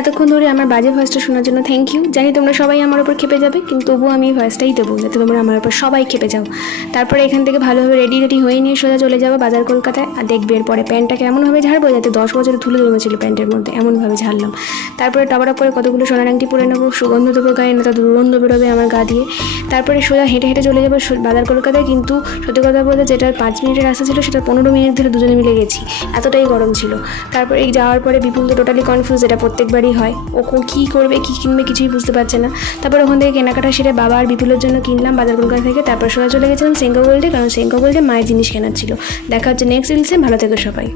এতক্ষণ ধরে আমার বাজে ভয়েসটা শোনার জন্য থ্যাংক ইউ। জানি তোমরা সবাই আমার ওপর খেপে যাবে, কিন্তু তবুও আমি এই ভয়েসটাই দেবো যাতে তোমরা আমার ওপর সবাই খেপে যাও। তারপরে এখান থেকে ভালোভাবে রেডি হয়ে নিয়ে সোজা চলে যাবো বাজার কলকাতায়। আর দেখবে এরপরে প্যান্টটা কেমনভাবে ঝাড়বো যাতে 10 বছরের ধুলো জমেছিল প্যান্টের মধ্যে, এমনভাবে ঝাড়লাম। তারপরে টপাটপ করে কতগুলো সোনার আংটি পরে নেবো, সুগন্ধ দেবো গায়ে, না তো দুর্গন্ধ বেরোবে আমার গা দিয়ে। তারপরে সোজা হেঁটে হেঁটে চলে যাবো বাজার কলকাতায়। কিন্তু সত্যি কথা বলতে যেটার 5 মিনিটের রাস্তা ছিল সেটা 15 মিনিট ধরে দুজনে মিলে গেছি, এতটাই গরম ছিল। তারপরে এই যাওয়ার পরে বিপুল তো টোটালি কনফিউজ, এটা প্রত্যেকবারই হয়, ও কী করবে কী কিনবে কিছুই বুঝতে পারছে না। তারপরে ওখান থেকে কেনাকাটা সেরে বাবা আর বিপুলের জন্য কিনলাম বাজার কলকাতা থেকে। তারপর সোজা চলে গেছিলাম সেঙ্গা গোল্ডে, কারণ সেঙ্গা গোল্ডে মায়ের জিনিস কেনার ছিল। দেখা হচ্ছে নেক্সট রিলসে, ভালো থেকো সবাই।